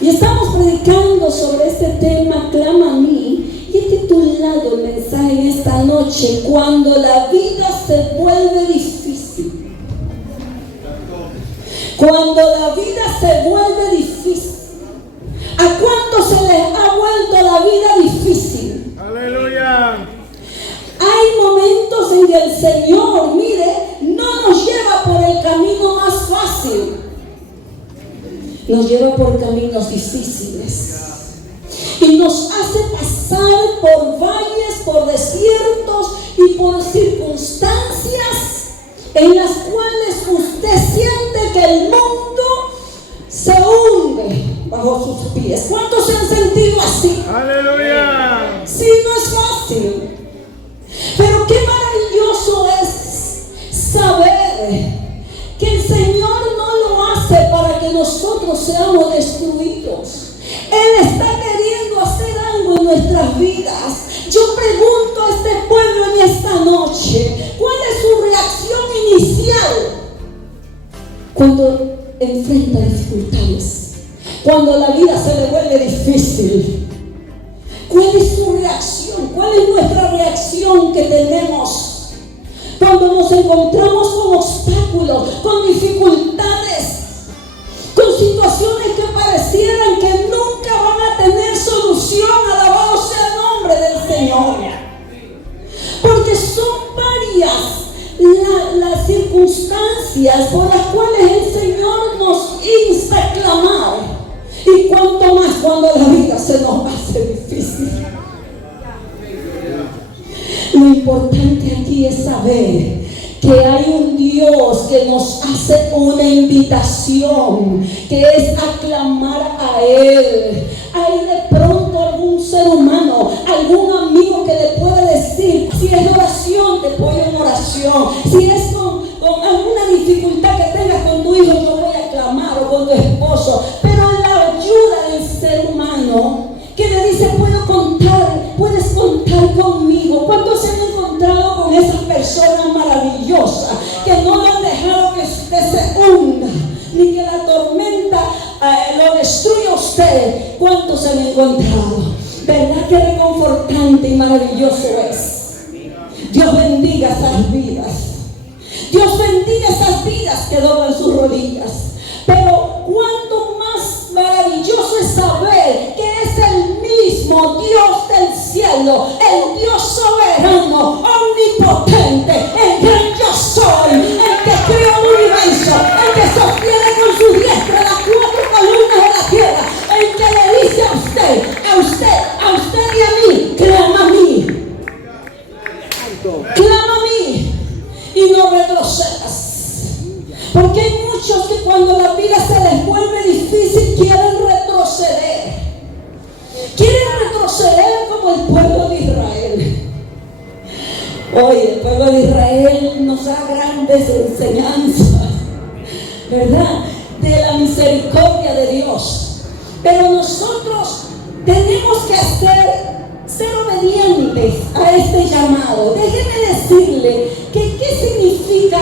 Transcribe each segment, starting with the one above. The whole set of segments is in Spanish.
Y estamos predicando sobre este tema, clama a mí, y he titulado el mensaje en esta noche, cuando la vida se vuelve difícil. Cuando la vida se vuelve difícil. ¿A cuántos se les ha vuelto la vida difícil? Aleluya. Hay momentos en que el Señor, mire, no nos lleva por el camino más fácil. Nos lleva por caminos difíciles. Y nos hace pasar por valles, por desiertos y por circunstancias en las cuales usted siente que el mundo se hunde bajo sus pies. ¿Cuántos se han sentido así? Aleluya. Sí, no es fácil. Pero qué maravilloso es saber que el Señor no lo hace para que nosotros seamos destruidos. Él está queriendo hacer algo en nuestras vidas. Yo pregunto a este pueblo en esta noche, ¿cuál es su reacción inicial cuando enfrenta dificultades? Cuando la vida se le vuelve difícil. ¿Cuál es su reacción? ¿Cuál es nuestra reacción que tenemos cuando nos encontramos con obstáculos, con dificultades, con situaciones que parecieran que nunca van a tener solución? Alabado sea el nombre del Señor. Porque son varias las circunstancias por las cuales el Señor nos insta a clamar. Y cuanto más cuando la vida se nos hace difícil. Lo importante aquí es saber que hay un Dios que nos hace una invitación, que es aclamar a Él. Hay de pronto algún ser humano, algún amigo que le puede decir, si es oración, te apoyo en oración. Si es con alguna dificultad que tengas con tu hijo, yo voy a clamar, o con tu esposo. Pero la ayuda del ser humano que le dice, puedes contar conmigo. ¿Cuántos se han encontrado con esas personas maravillosas que no le han dejado que usted se hunda, ni que la tormenta lo destruya a usted? ¿Cuántos se han encontrado? ¿Verdad que reconfortante y maravilloso es? Dios bendiga esas vidas. Dios bendiga esas vidas que doblan sus rodillas. Pero cuánto más maravilloso es saber que es el mismo Dios del cielo, el Dios soberano, omnipotente, el gran yo soy, el que creó el universo, el que sostiene con su diestra las cuatro columnas de la tierra, el que le dice a usted y a mí, clama a mí. Clama a mí y no retrocedas. Porque hay muchos que cuando la vida se les vuelve difícil quieren retroceder. Quieren retroceder como el pueblo de Israel. Hoy el pueblo de Israel nos da grandes enseñanzas, ¿verdad? De la misericordia de Dios. Pero nosotros tenemos que ser obedientes a este llamado. Déjeme decirle que ¿qué significa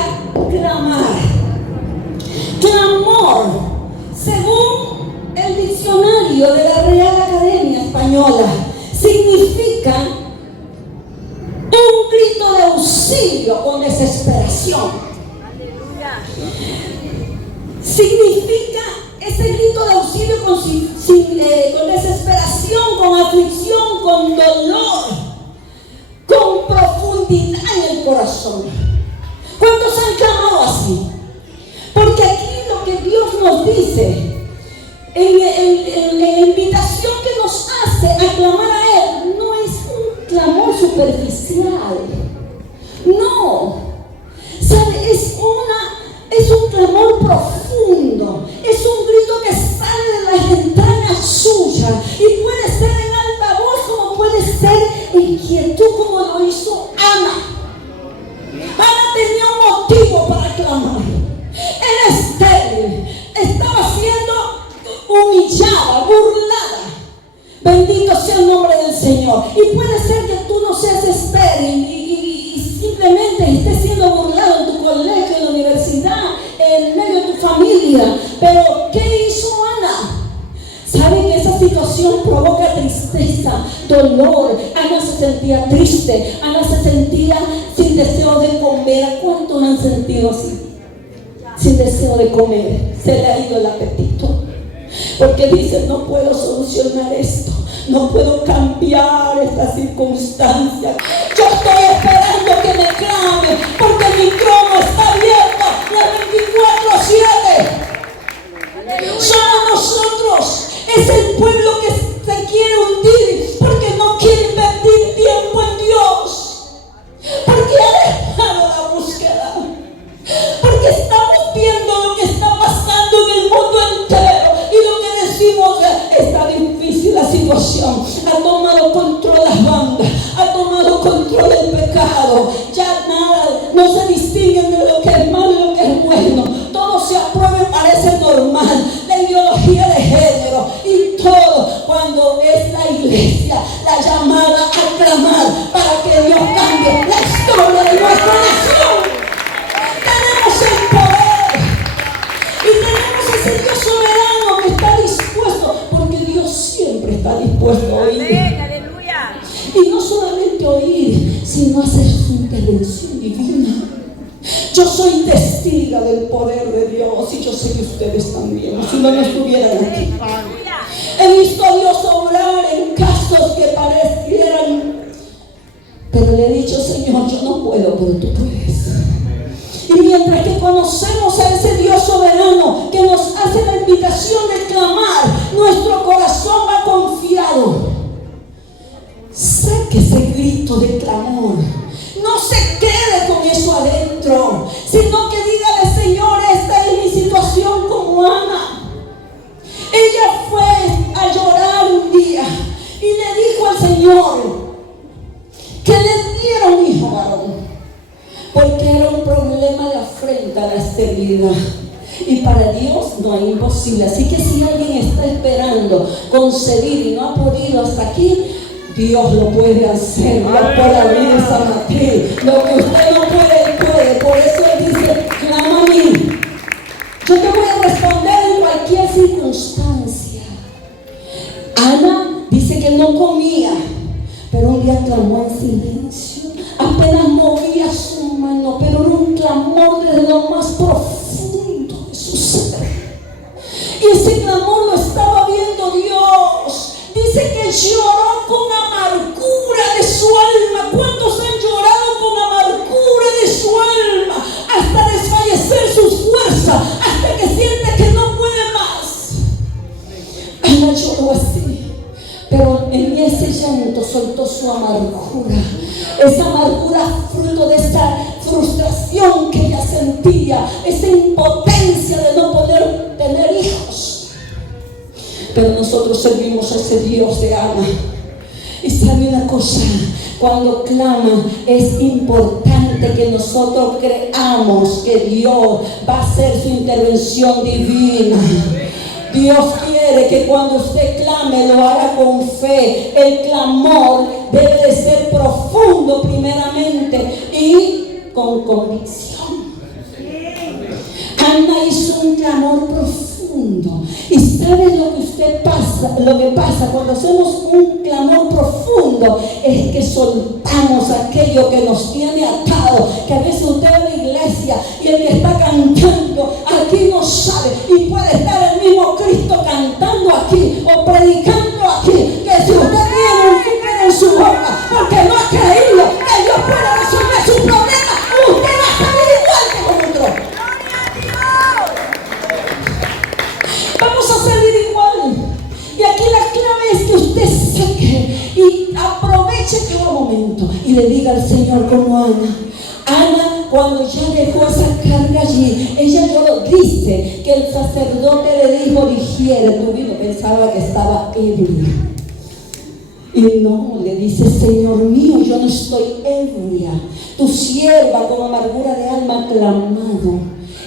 clamar? Clamor, según el diccionario de la Real Academia Española, significa un grito de auxilio con desesperación. Aleluya. Significa ese grito de auxilio con desesperación, con aflicción, con dolor, con profundidad en el corazón. ¿Cuántos han clamado así? Porque aquí lo que Dios nos dice, en la invitación que nos hace a clamar a Él, no es un clamor superficial. No. ¿Sabe? Es un clamor profundo. Es un grito que sale de las entrañas suyas. Y puede ser en alta voz como puede ser en quietud, como lo hizo Ana. Ana tenía un motivo para clamar. Era estéril, estaba siendo humillada, burlada. Bendito sea el nombre del Señor. Y puede ser que tú no seas estéril y simplemente estés siendo burlado en tu colegio, en la universidad, en medio de tu familia. Pero ¿qué hizo Ana? ¿Sabe situación provoca tristeza, dolor. Ana se sentía triste, Ana se sentía sin deseo de comer. ¿Cuántos han sentido así? Sin deseo de comer, se le ha ido el apetito. Porque dicen, no puedo solucionar esto, no puedo cambiar esta circunstancia. Yo estoy esperando que me clame, porque mi trono está abierto las 24/7. Somos nosotros, es el pueblo que se quiere hundir, porque no quiere invertir tiempo en Dios, porque ha dejado la búsqueda, porque estamos viendo lo que está pasando en el mundo entero y lo que decimos está difícil la situación. Ha tomado control las bandas, ha tomado control el pecado. Ya nada, no se distinguen de lo que es malo y lo que es bueno. Todo se aprueba y parece normal. La ideología de género y todo, cuando es la iglesia la llamada a clamar para que Dios cambie la historia de nuestra nación. Tenemos el poder y tenemos ese Dios soberano que está dispuesto, porque Dios siempre está dispuesto a oír. Y no solamente oír, sino hacer su intervención divina. Yo soy testiga del poder de Dios y yo sé que ustedes también, si no estuvieran aquí. He visto a Dios obrar en casos que parecieran, pero le he dicho, Señor, yo no puedo, pero tú puedes. Y mientras que conocemos a ese Dios soberano que nos hace la invitación de clamar, nuestro corazón va confiado. Saque ese grito de clamor. No se quede con eso adentro, sino que dígale, Señor, esta es mi situación como Ana. Ella fue a llorar un día y le dijo al Señor que le diera un hijo varón, porque era un problema de afrenta a la esterilidad. Y para Dios no hay imposible. Así que si alguien está esperando concebir y no ha podido hasta aquí, Dios lo puede hacer. Dios puede abrir esa matriz. Lo que usted no puede, Él puede. Por eso Él dice, clama a mí. Yo te voy a responder en cualquier circunstancia. Ana dice que no comía, pero un día clamó en silencio. Apenas movía su mano, pero era un clamor desde lo más profundo de su ser. Y ese clamor lo estaba viendo Dios. Dice que lloró con amargura de su alma. ¿Cuántos han llorado con amargura de su alma? Hasta desfallecer sus fuerzas, hasta que siente que no puede más. Ana lloró así, pero en ese llanto soltó su amargura. Esa amargura fruto de esa frustración que ella sentía, esa impotencia de no poder tener hijos. Pero nosotros servimos a ese Dios de Ana. Y sabe una cosa, cuando clama es importante que nosotros creamos que Dios va a hacer su intervención divina. Dios quiere que cuando usted clame lo haga con fe. El clamor debe de ser profundo primeramente y con convicción. Ana hizo un clamor profundo. Y sabe lo que pasa cuando hacemos un clamor profundo, es que soltamos aquello que nos tiene atado. Que a veces usted va a la iglesia y el que está cantando aquí no sabe, y puede estar el mismo Cristo cantando aquí o predicando aquí, que si usted tiene un finger en su boca porque no ha creído que Dios puede resolver su problema, usted va a salir igual que con otro. Vamos a salir igual. Y aquí la clave es que usted saque y aproveche cada momento y le diga al Señor como Ana. Ana, cuando ya dejó esa carga allí, ella dice que el sacerdote le dijo, digiere tu vino. Pensaba que estaba ebria. Y no, le dice, Señor mío, yo no estoy ebria. Tu sierva con amargura de alma ha clamado.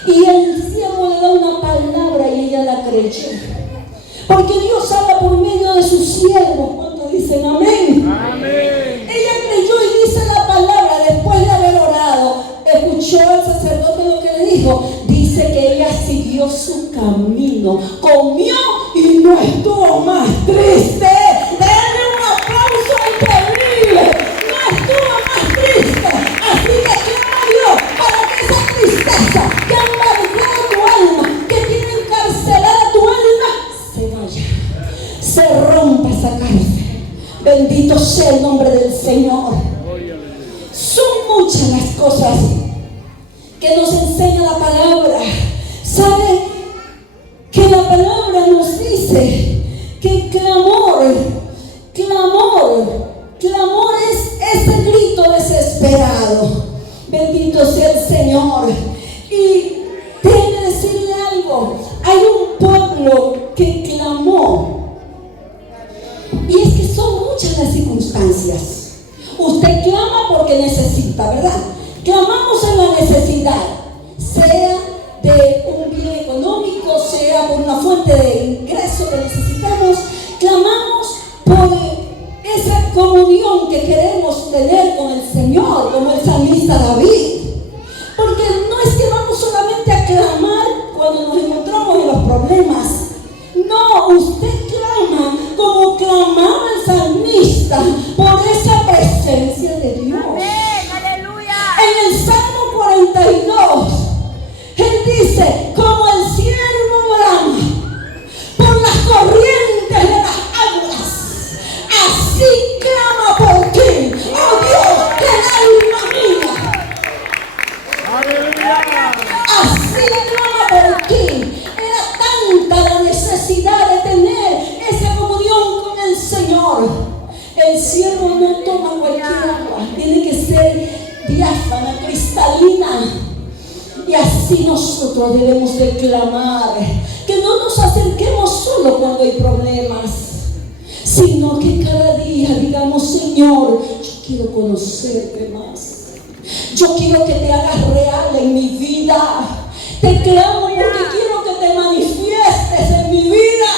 Y el siervo le da una palabra y ella la creyó. Porque Dios habla por medio de sus siervos. ¿Cuántos dicen amén? Amén. Ella creyó y dice la palabra después de haber orado. Escuchó al sacerdote lo que le dijo. Dice que ella siguió su camino, comió y no estuvo más triste. se rompa esa cárcel. Bendito sea el nombre del Señor. Son muchas las cosas que nos enseña la palabra. ¿Sabe? Que la palabra nos dice que clamor es ese grito desesperado. Bendito sea el Señor. Y déjeme decirle algo. Hay un pueblo que clamó. Y es que son muchas las circunstancias. Usted clama porque necesita, ¿verdad? Clamamos en la necesidad, sea de un bien económico, sea por una fuente de ingreso que necesitamos. Clamamos por esa comunión que queremos tener con el Señor, como el salmista David. Porque no es que vamos solamente a clamar cuando nos encontramos en los problemas. No, usted clama como clamaba el salmista por esa presencia de Dios. Amén, aleluya. En el Salmo 42, él dice, como el siervo brama por las corrientes de las aguas, así clama por ti, oh Dios, del alma mía. Aleluya. Así clama por ti. Era tanta la necesidad de tener esa comunión con el Señor. El siervo no toma cualquier agua, tiene que ser diáfana, cristalina. Y así nosotros debemos de clamar, que no nos acerquemos solo cuando hay problemas, sino que cada día digamos, Señor, yo quiero conocerte más. Yo quiero que te hagas real en mi vida. Te clamo porque quiero que te manifiestes en mi vida,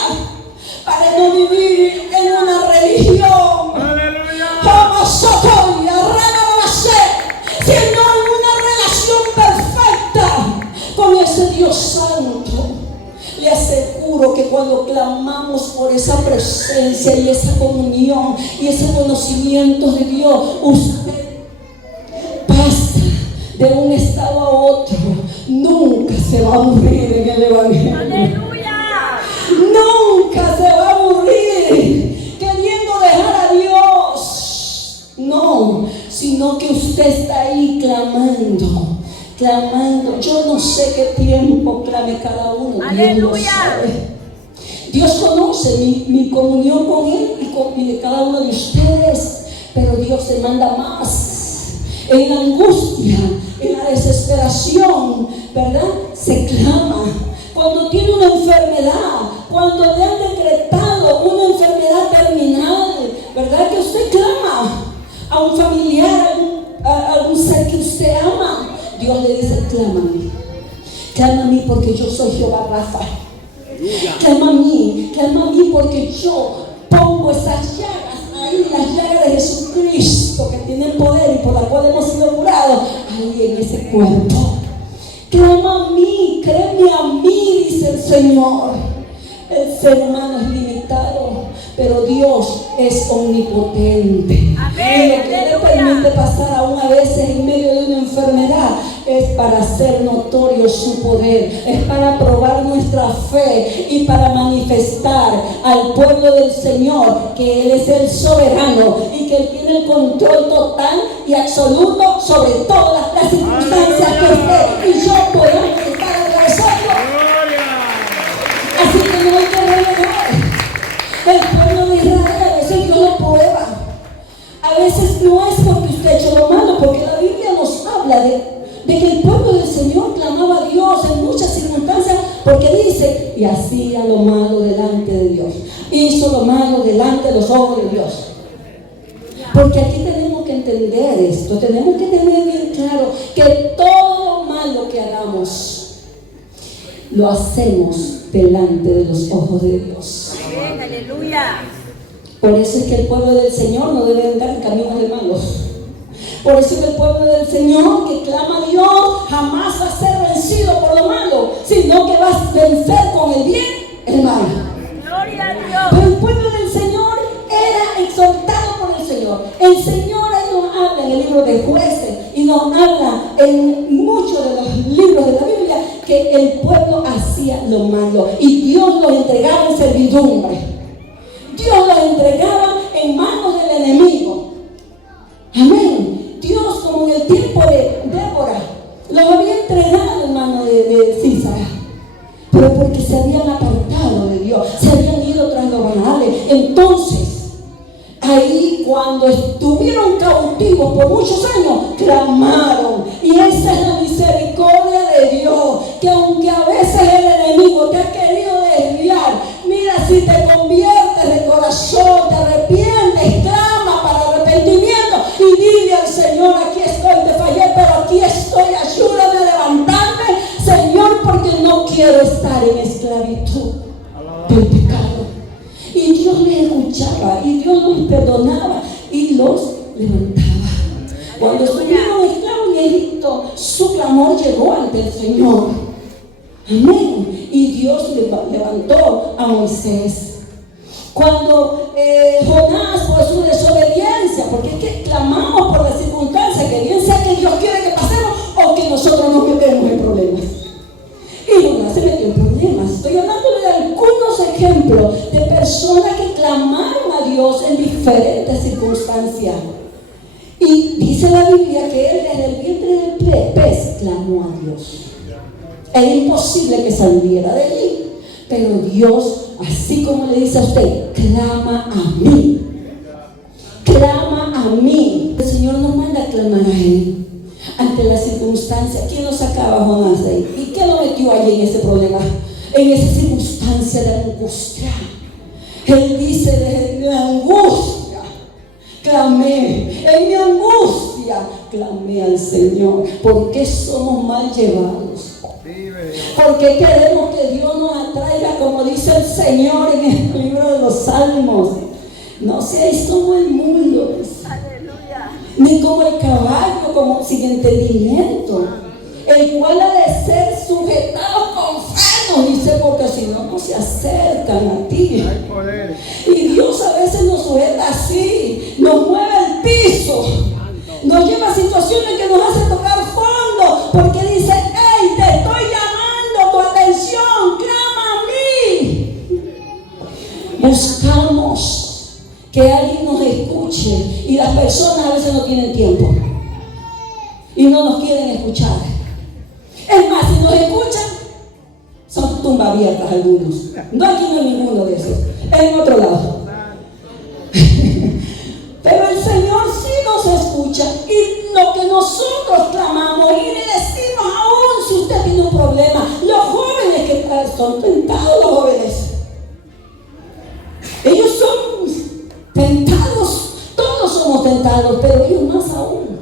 para no vivir en una religión. Aleluya. Como soy, sino en una relación perfecta con ese Dios santo. Le aseguro que cuando clamamos por esa presencia y esa comunión y ese conocimiento de Dios, usted pasa de un estado a otro. Nunca se va a aburrir en el Evangelio. Aleluya. Nunca se va a aburrir queriendo dejar a Dios. No, sino que usted está ahí clamando. Yo no sé qué tiempo clame cada uno. Dios lo sabe. Dios conoce mi comunión con Él y de cada uno de ustedes. Pero Dios demanda más. En la angustia, en la desesperación, ¿verdad? Se clama. Cuando tiene una enfermedad, cuando le han decretado una enfermedad terminal, ¿verdad? Que usted clama a un familiar, a algún ser que usted ama. Dios le dice, clama a mí porque yo soy Jehová Rafa. Clama a mí porque yo pongo esas llagas ahí, las llagas de Jesucristo que tienen poder y por la cual hemos sido curados, ahí en ese cuerpo. Clama a mí, créeme a mí, dice el Señor. El ser humano es limitado, pero Dios es omnipotente. Amén, Y lo que le aleluya. permite pasar aún a veces en medio de una enfermedad es para hacer notorio su poder, es para probar nuestra fe y para manifestar al pueblo del Señor que Él es el soberano y que Él tiene el control total y absoluto sobre todas las circunstancias que usted y yo podemos estar atravesando. Gloria. Así que no hay que renegar. El pueblo de Israel a veces Dios lo prueba. A veces no es porque usted ha hecho lo malo, porque la Biblia nos habla de que el pueblo del Señor clamaba a Dios en muchas circunstancias, porque dice, y hacía lo malo delante de Dios. Hizo lo malo delante de los ojos de Dios. Porque aquí tenemos que entender esto, tenemos que tener bien claro que todo lo malo que hagamos, lo hacemos delante de los ojos de Dios. Amén, aleluya. Por eso es que el pueblo del Señor no debe andar en caminos de malos. Por eso es que el pueblo del Señor que clama a Dios jamás va a ser vencido por lo malo, sino que va a vencer con el bien el mal. Gloria a Dios. Pero el pueblo del Señor era exaltado por el Señor. El Señor ahí nos habla en el libro de Jueces y nos habla en muchos de los libros de la Biblia que el pueblo hacía lo malo y Dios los entregaba en servidumbre. Dios los entregaba en manos del enemigo. Amén. Dios, como en el tiempo de Débora, los había entregado en manos de Sísara, pero porque se habían apartado de Dios, se habían ido tras los Baales. Entonces, ahí cuando estuvieron cautivos por muchos años, clamaron. Y esa es la misericordia de Dios, que aunque a veces el enemigo te ha querido desviar, mira, si te conviertes de corazón, te arrepientes, clama para arrepentimiento y dile al Señor: aquí estoy, te fallé, pero aquí estoy, ayúdame a levantarme, Señor, porque no quiero estar en esclavitud del pecado. Y Dios les escuchaba, y Dios los perdonaba y los levantaba. Cuando estuvieron esclavos en Egipto, su clamor llegó ante el Señor. Amén. Y Dios levantó a Moisés. Cuando Jonás, por su desobediencia, porque es que clamamos por las circunstancias, que bien sea que Dios quiere que pasemos o que nosotros nos metemos en problemas. Y Jonás se metió en problemas. Estoy hablando de algunos ejemplos de personas que clamaron a Dios en diferentes circunstancias. Y dice la Biblia que él desde el vientre del pez clamó a Dios. Era imposible que saliera de allí, pero Dios, así como le dice a usted, clama a mí. Clama a mí. El Señor nos manda a clamar a Él ante las circunstancias. ¿Quién lo sacaba a Jonás de ahí? ¿Y qué lo metió allí en ese problema? En esa circunstancia de angustia. Él dice: desde mi angustia clamé, en mi angustia clamé al Señor. ¿Por qué somos mal llevados? Porque queremos que Dios nos atraiga, como dice el Señor en el libro de los Salmos: no seáis como el mundo, ni como el caballo, como sin entendimiento, el cual ha de ser sujetado con frenos, dice, porque si no, no se acercan a ti. Y Dios a veces nos sujeta así, nos mueve el piso, nos lleva a situaciones que nos hacen tocar fondo, porque dice: hey, te estoy llamando tu atención, clama a mí. Buscamos que alguien nos escuche, y las personas a veces no tienen tiempo y no nos quieren escuchar. Es más, si nos escuchan, son tumbas abiertas algunos. No, aquí no hay ninguno de esos, en otro lado. Pero el Señor sí nos escucha, y lo que nosotros clamamos y le decimos, aún si usted tiene un problema, los jóvenes que son tentados, los jóvenes, ellos son tentados, todos somos tentados, pero ellos más aún.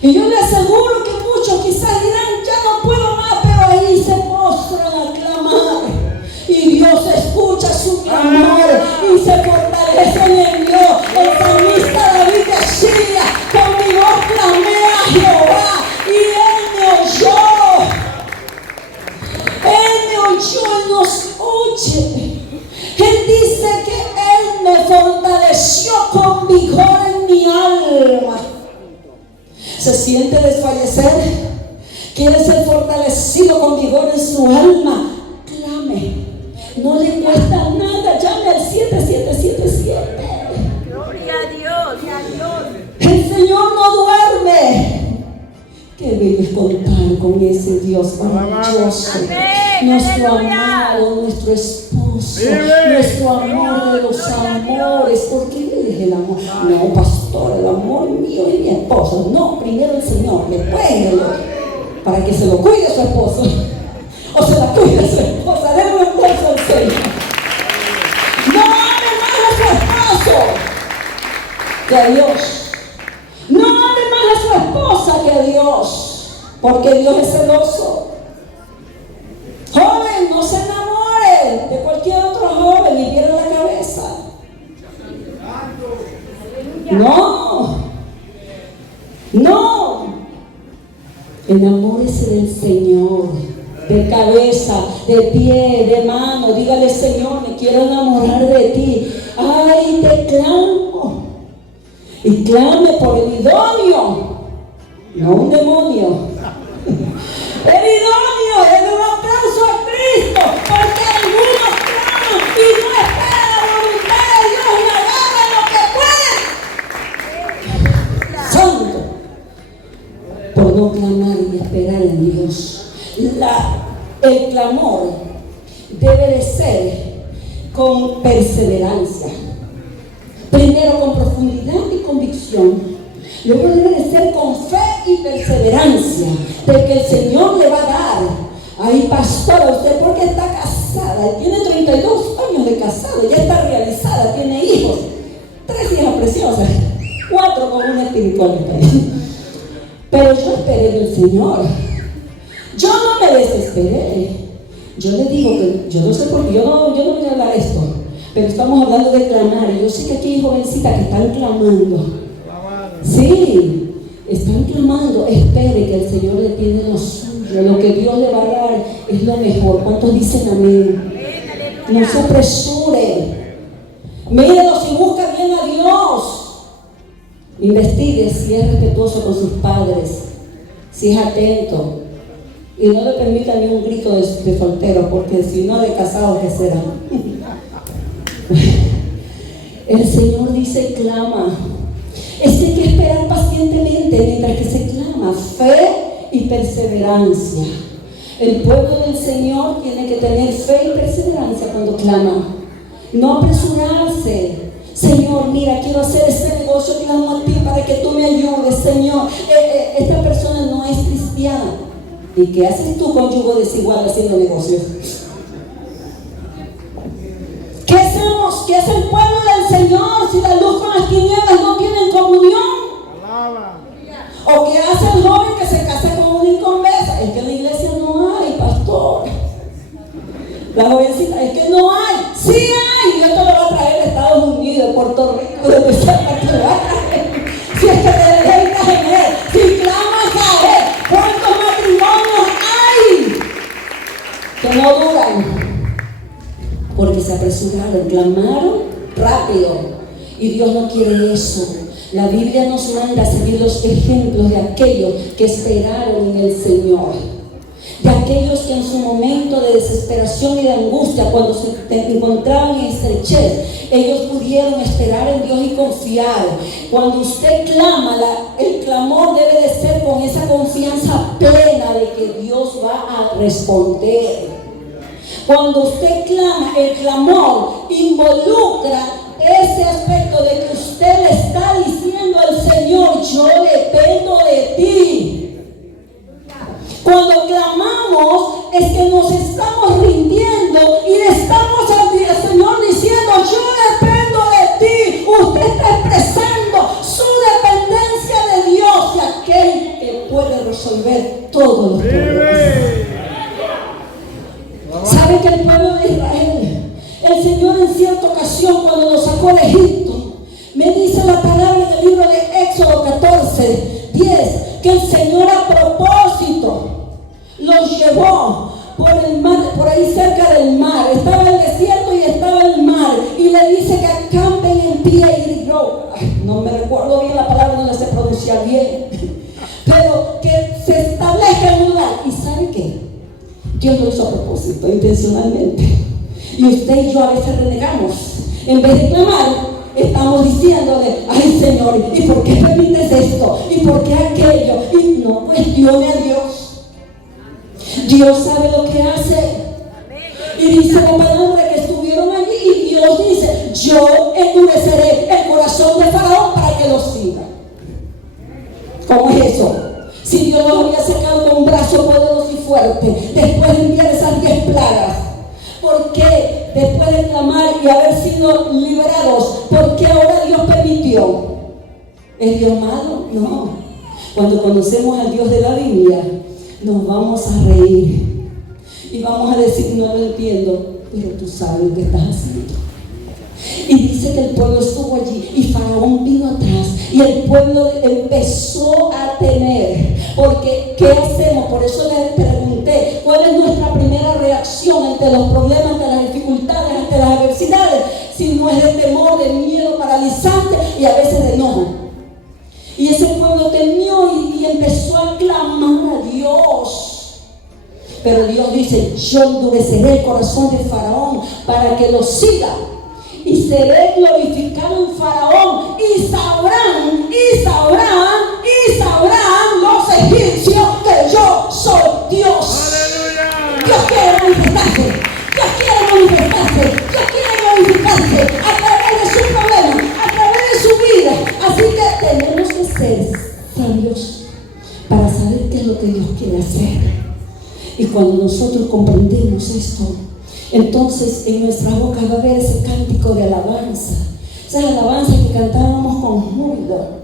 Y yo le aseguro que muchos quizás dirán: ya no puedo más, pero ahí se postran a clamar. Y Dios escucha su clamor y se fortalece en Dios. El salmista David decía: con mi voz clamé a Jehová y Él me oyó. Él me oyó, Él nos oye. Él dice que Él me fortaleció con vigor en mi alma. ¿Se siente desfallecer? ¿Quiere ser fortalecido con vigor en su alma? Clame. No le cuesta nada. Llame al 7777. Gloria a Dios, a Dios. El Señor no duerme. Qué bello es contar con ese Dios maravilloso. Nuestro amado, nuestro esposo, nuestro amor de los amores. Porque Él es el amor. No, pastor, el amor mío es mi esposo. No, primero el Señor, después el otro. Para que se lo cuide su esposo, o se la cuide su esposa. Déle un aplauso al Señor. No ame más a su esposo que a Dios. No ame más a su esposa que a Dios, porque Dios es celoso. Joven, no se enamore de cualquier otro joven y pierda la cabeza. No, no. Enamórese del Señor, de cabeza, de pie, de mano. Dígale: Señor, me quiero enamorar de ti. Ay, te clamo. Y clame por el idóneo, no un demonio. El idóneo. Denle un aplauso a Cristo, porque algunos claman y no esperan la voluntad de clamor debe de ser con perseverancia. Primero con profundidad y convicción. Luego debe de ser con fe y perseverancia de que el Señor le va a dar. Ay, pastora, ¿usted por qué está casada? Tiene 32 años de casada, ya está realizada, tiene hijos. 3 hijas preciosas, 4 con una espiritual. Pero yo esperé del Señor. Yo no me desesperé. Yo le digo que yo no sé por qué, yo no voy a hablar esto, pero estamos hablando de clamar. Y yo sé que aquí hay jovencitas que están clamando. Sí, están clamando. Espere que el Señor le tiene lo suyo. Lo que Dios le va a dar es lo mejor. ¿Cuántos dicen amén? No se apresure. Mírelo si busca bien a Dios. Investigue si es respetuoso con sus padres, si es atento. Y no le permita ni un grito de soltero, porque si no, de casado, ¿qué será? El Señor dice: clama. Es que hay que esperar pacientemente mientras que se clama. Fe y perseverancia. El pueblo del Señor tiene que tener fe y perseverancia cuando clama. No apresurarse. Señor, mira, quiero hacer este negocio, clamo a ti para que tú me ayudes, Señor. Esta persona no es cristiana. ¿Y qué haces tú con yugo desigual haciendo negocios? ¿Qué hacemos? ¿Qué hace el pueblo del Señor si la luz con las tinieblas no tienen comunión? Alaba. ¿O qué hace el joven que se casa con una inconversa? Es que en la iglesia no hay, pastor. La jovencita, es que no hay. Sí hay. Dios te lo va a traer de Estados Unidos, de Puerto Rico, de donde sea, te lo va a traer. Si es que te deleitas en Él, si clamas a Él. ¿Cuántos matrimonios hay que no duran? Porque se apresuraron, clamaron rápido. Y Dios no quiere eso. La Biblia nos manda a seguir los ejemplos de aquellos que esperaron en el Señor. De aquellos que en su momento de desesperación y de angustia, cuando se encontraban en estrechez, ellos pudieron esperar en Dios y confiar. Cuando usted clama, el clamor debe de ser con esa confianza plena de que Dios va a responder. Cuando usted clama, el clamor involucra ese aspecto de que usted le está diciendo al Señor: yo dependo de ti. Cuando clamamos es que nos estamos rindiendo y le estamos al Señor diciendo: yo dependo de ti. Usted está expresando su dependencia de Dios, de aquel que puede resolver todos los problemas. ¿Sabe que el pueblo de Israel, el Señor en cierta ocasión cuando lo sacó de Egipto, me dice la palabra en el libro de Éxodo 14:10, que el Señor a propósito los llevó por el mar, por ahí cerca del mar? Estaba el desierto y estaba el mar, y le dice que acampen en pie y no me recuerdo bien la palabra, no la sé pronunciar bien, pero que se establezca en un lugar. ¿Y sabe qué? Dios lo hizo a propósito, intencionalmente. Y usted y yo a veces renegamos. En vez de clamar, estamos diciéndole: ay, Señor, ¿y por qué permites esto? ¿Y por qué aquello? Y no cuestione a Dios. Dios sabe lo que hace. Y dice la palabra que estuvieron allí, y Dios dice: yo endureceré el corazón de Faraón para que lo siga. ¿Cómo es eso? Si Dios los había sacado con un brazo poderoso y fuerte, después de enviar esas 10 plagas, ¿por qué después de clamar y haber sido liberados, por qué ahora Dios permitió? ¿Es Dios malo? No. Cuando conocemos al Dios de la Biblia, nos vamos a reír y vamos a decir: no lo entiendo, pero tú sabes lo que estás haciendo. Y dice que el pueblo estuvo allí y Faraón vino atrás y el pueblo empezó a temer. Porque ¿qué hacemos? Por eso les pregunté: ¿cuál es nuestra primera reacción ante los problemas, ante las dificultades, ante las adversidades? Si no es de temor, de miedo paralizante y a veces de enojo. Y ese pueblo temió y empezó a clamar a Dios. Pero Dios dice: yo endureceré el corazón de Faraón para que lo siga, y seré glorificado en Faraón, y sabrán los egipcios que yo soy Dios. ¡Aleluya! Dios quiere cuando nosotros comprendemos esto, entonces en nuestra boca va a haber ese cántico de alabanza. Esa alabanza que cantábamos con júbilo.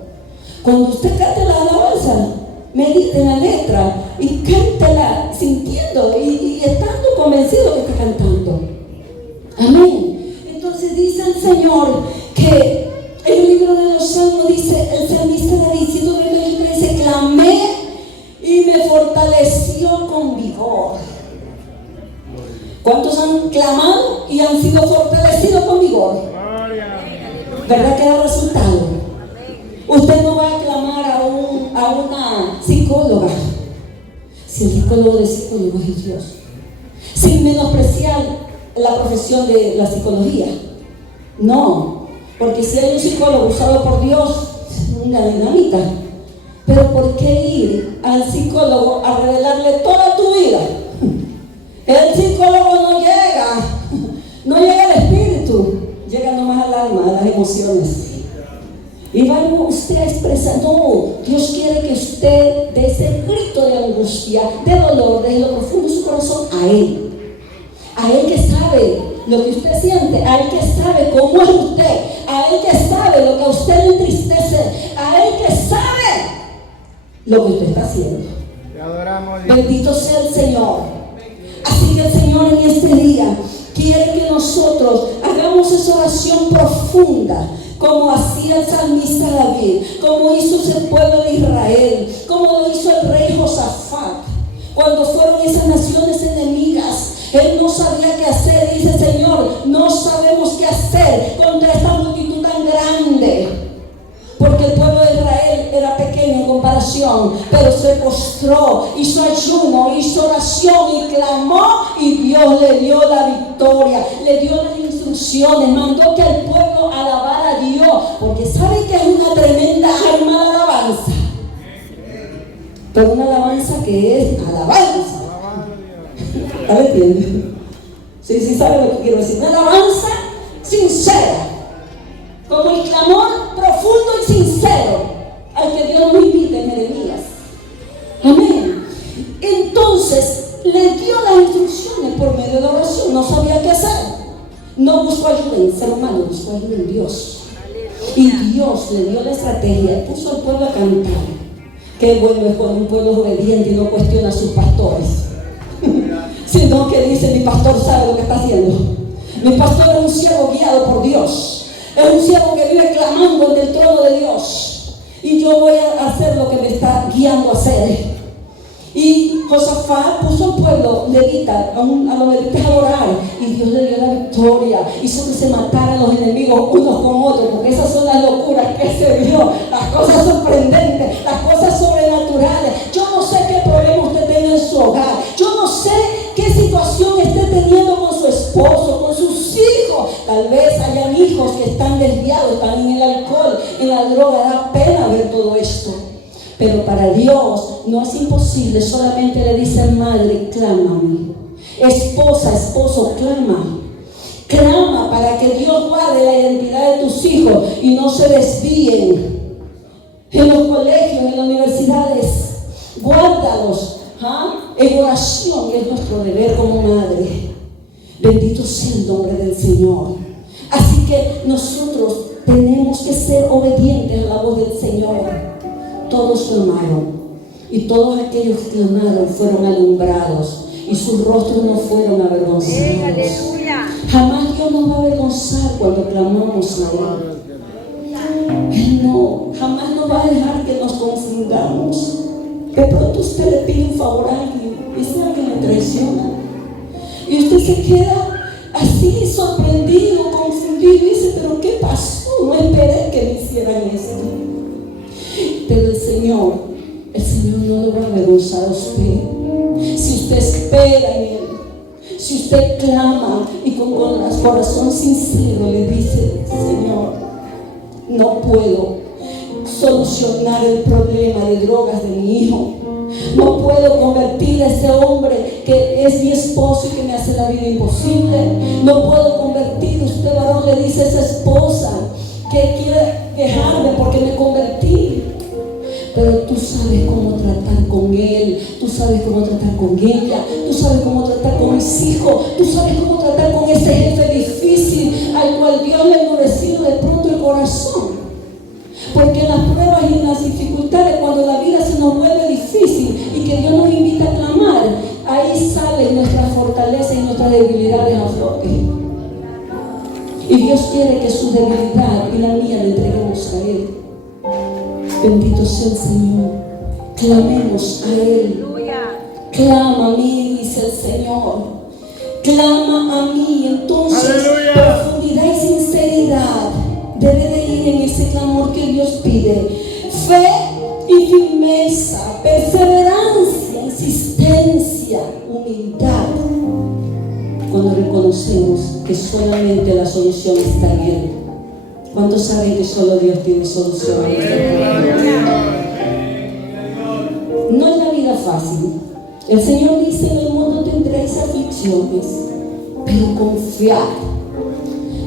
Cuando usted cante la alabanza, medite en la letra y cántela sintiendo y estando convencido que está cantando. Amén. Entonces dice el Señor que en el libro de los Salmos dice, el salmista David, 123, dice, clamé y me fortaleció con vigor. ¿Cuántos han clamado y han sido fortalecidos con vigor? ¿Verdad que da resultado? Usted no va a clamar a una psicóloga si el psicólogo de psicólogos es Dios, sin menospreciar la profesión de la psicología. No, porque si hay un psicólogo usado por Dios, una dinamita. Pero ¿por qué ir al psicólogo a revelarle toda tu vida? El psicólogo no llega al espíritu, llega nomás al alma, a las emociones. Y va usted a expresar, no, Dios quiere que usted dé ese grito de angustia, de dolor, desde lo profundo de su corazón a Él que sabe lo que usted siente, a Él que sabe cómo es usted, a Él que sabe lo que a usted le entristece, a Él que sabe lo que usted está haciendo. Te adoramos, Dios. Bendito sea el Señor. Así que el Señor en este día quiere que nosotros hagamos esa oración profunda, como hacía el salmista David, como hizo ese pueblo de Israel, como lo hizo el rey Josafat. Cuando fueron esas naciones enemigas, él no sabía qué hacer. Dice, Señor, no sabemos qué hacer contra esta multitud tan grande. Porque el pueblo de Israel era pequeño en comparación, pero se postró, hizo ayuno, hizo oración y clamó, y Dios le dio la victoria, le dio las instrucciones, mandó que el pueblo alabara a Dios, porque sabe que es una tremenda arma la alabanza, pero una alabanza que es alabanza. ¿Está entendiendo? Sí, sabe lo que quiero decir. Una alabanza sincera, como el clamor profundo y sincero al que Dios nos invita en Jeremías. Amén. Entonces le dio las instrucciones por medio de oración. No sabía qué hacer. No buscó ayuda en ser humano, buscó ayuda en Dios. Y Dios le dio la estrategia, puso al pueblo a cantar. Qué bueno es cuando un pueblo es obediente y no cuestiona a sus pastores, sino que dice, mi pastor sabe lo que está haciendo. Mi pastor es un siervo guiado por Dios. Es un siervo que vive clamando ante el trono de Dios. Y yo voy a hacer lo que me está guiando a hacer. Y Josafat puso al pueblo levita, a los levitas a orar. Y Dios le dio la victoria. Hizo que se mataran los enemigos unos con otros. Porque esas son las locuras que se vio. Las cosas sorprendentes, las cosas sobrenaturales. Yo no sé qué problema usted tenga en su hogar. Yo no sé qué situación esté teniendo con su esposo, con sus hijos. Tal vez hayan hijos que están desviados, están en el alcohol, en la droga. Da pena ver todo esto. Pero para Dios no es imposible. Solamente le dice, madre, clámame. Esposo, clama. Clama para que Dios guarde la identidad de tus hijos y no se desvíen. En los colegios, en las universidades, guárdalos en oración. Es nuestro deber como madre. Bendito sea el nombre del Señor. Así que nosotros tenemos que ser obedientes a la voz del Señor. Todos clamaron, y todos aquellos que clamaron fueron alumbrados, y sus rostros no fueron avergonzados. Jamás Dios nos va a avergonzar cuando clamamos a Él. Él no, jamás nos va a dejar que nos confundamos. De pronto usted le pide un favor a alguien, y ese alguien le traiciona, y usted se queda así sorprendido, confundido, y dice, pero ¿qué pasó? No esperé que me hicieran esto. Pero el Señor no lo va a avergonzar a usted. Si usted espera en Él, si usted clama y con corazón sincero le dice, Señor, no puedo solucionar el problema de drogas de mi hijo. No puedo convertir a ese hombre que es mi esposo y que me hace la vida imposible. No puedo convertir, usted varón le dice a esa esposa que quiere dejarme porque me convertí. Pero tú sabes cómo tratar con él, tú sabes cómo tratar con ella, tú sabes cómo tratar con mis hijos, tú sabes cómo tratar con ese jefe difícil al cual Dios le ha endurecido de pronto el corazón. Porque en las pruebas y en las dificultades, cuando la vida se nos vuelve difícil y que Dios nos invita a clamar, ahí salen nuestras fortalezas y nuestras debilidades a flote. Y Dios quiere que su debilidad y la mía le entreguemos a Él. Bendito sea el Señor. Clamemos a Él. Clama a mí, dice el Señor. Clama a mí. Entonces, ¡Aleluya! profundidad y sinceridad debe de ir en ese clamor que Dios pide. Fe y firmeza, perseverancia, insistencia, humildad. Cuando reconocemos que solamente la solución está en Él. ¿Cuántos saben que solo Dios tiene solución a nuestro problema? No es la vida fácil. El Señor dice: en el mundo tendréis aflicciones, pero confiad,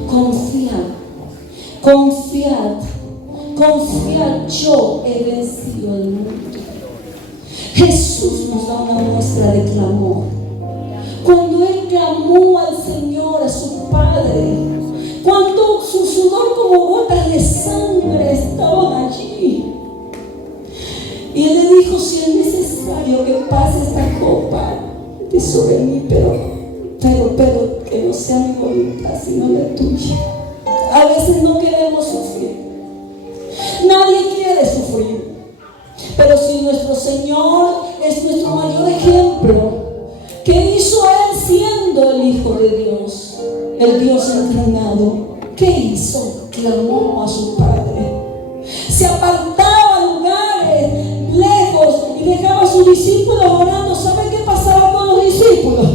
confiad, confiad, confiad. Yo he vencido al mundo. Jesús nos da una muestra de clamor. Cuando Él clamó al Señor, a su Padre, cuando su sudor como gotas de sangre estaban allí, y Él le dijo: si es necesario que pase esta copa de sobre mí, pero que no sea mi voluntad sino la tuya. A veces no queremos sufrir, nadie quiere sufrir, pero si nuestro Señor es nuestro mayor ejemplo, ¿qué hizo Él siendo el Hijo de Dios, el Dios encarnado? ¿Qué hizo? Clamó a su Padre. Se apartaba a lugares lejos y dejaba a sus discípulos orando. ¿Sabe qué pasaba con los discípulos?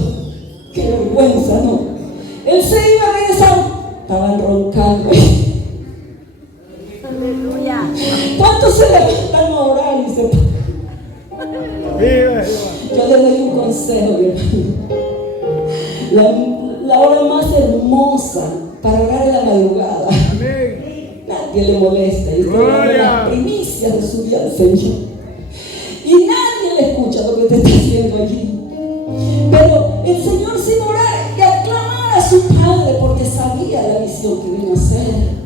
Qué vergüenza, ¿no? Él se iba a regresar, estaban roncando. Aleluya. ¿Cuántos se levantan a orar y se Vive. Yo les doy un consejo, mi hermano. La hora más hermosa para orar en la madrugada. Amén. Nadie le molesta. Y está dando las primicias de su día al Señor. Y nadie le escucha lo que te está haciendo allí. Pero el Señor, sin orar y aclamar a su Padre, porque sabía la misión que vino a hacer.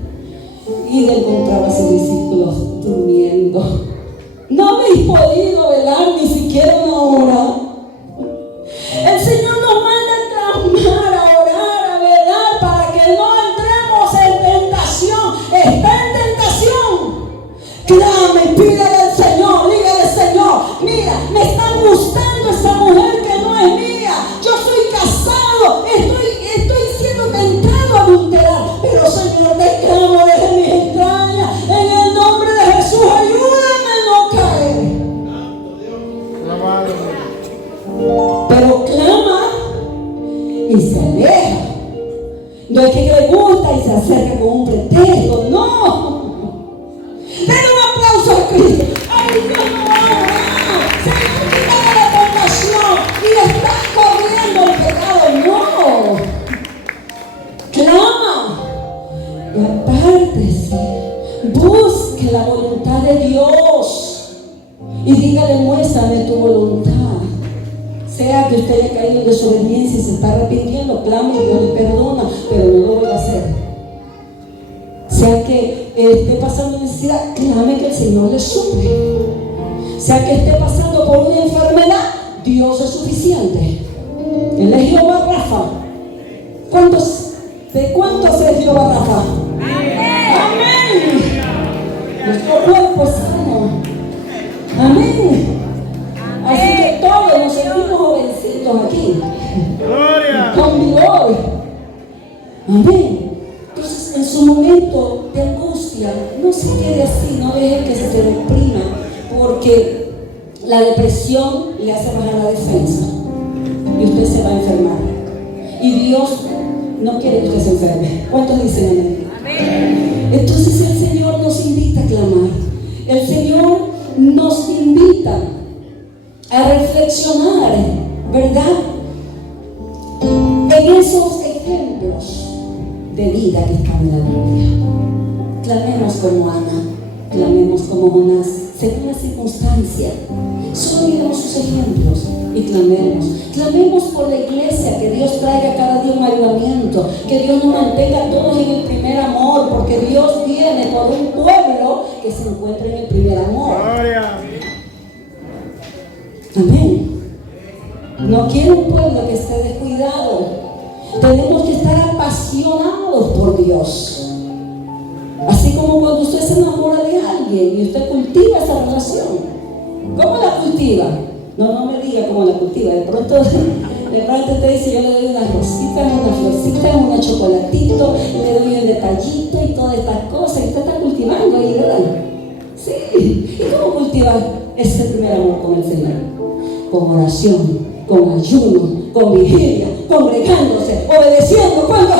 Y le encontraba a sus discípulos durmiendo. No habéis podido velar ni siquiera una hora. El Señor nos manda a clamar, a orar, a velar, para que no entremos en tentación. Está en tentación. Clame, pídele al Señor, dígale: Señor, mira, me está gustando esa mujer que no es mía. Yo soy casado, estoy siendo tentado a adulterar. Pero Señor, te clamo desde mis entrañas, en el nombre de Jesús, ayúdame a no caer. Pero clama y se aleja. No es que le gusta y se acerca con un pretexto, no. Denle un aplauso a Cristo. Ay, Dios no va a orar. Señor, quítame la tentación y estás corriendo el pecado. No. Clama y apártese. Busque la voluntad de Dios y dígale: muéstrame tu voluntad. Sea que usted haya caído en desobediencia y se está arrepintiendo, clame y Dios le perdona, pero no lo vuelva a hacer. Sea que esté pasando necesidad, clame que el Señor le suple. Sea que esté pasando por una enfermedad, Dios es suficiente. Él es Jehová Rafa. ¿De cuántos es Jehová Rafa? Amén. Nuestro cuerpo es sano. Amén. Así que todos nos sentimos jovencitos aquí. Gloria. Con vigor. Amén. Entonces, en su momento de angustia, no se quede así, no deje que se deprima, porque la depresión le hace bajar la defensa y usted se va a enfermar. Y Dios no quiere que usted se enferme. ¿Cuántos dicen amén? Amén. Entonces el Señor nos invita a clamar. El Señor nos invita a reflexionar, ¿verdad?, en esos ejemplos de vida que están en la Biblia. Clamemos como Ana, clamemos como Jonás. según la circunstancia. Solo miremos sus ejemplos y clamemos. Clamemos por la iglesia, que Dios traiga cada día un avivamiento, que Dios nos mantenga a todos en el primer amor, porque Dios viene por un pueblo que se encuentra en el primer amor. Gloria. Amén. No quiero un pueblo que esté descuidado. Tenemos que estar apasionados por Dios. Así como cuando usted se enamora de alguien y usted cultiva esa relación. ¿Cómo la cultiva? No me diga cómo la cultiva. De pronto te dice, yo le doy una rosita, una florcita, un chocolatito, le doy un detallito y todas estas cosas. Y usted está cultivando ahí, ¿verdad? Sí. ¿Y cómo cultiva ese primer amor con el Señor? Con oración, con ayuno, con vigilia, congregándose, obedeciendo. ¿Cuántos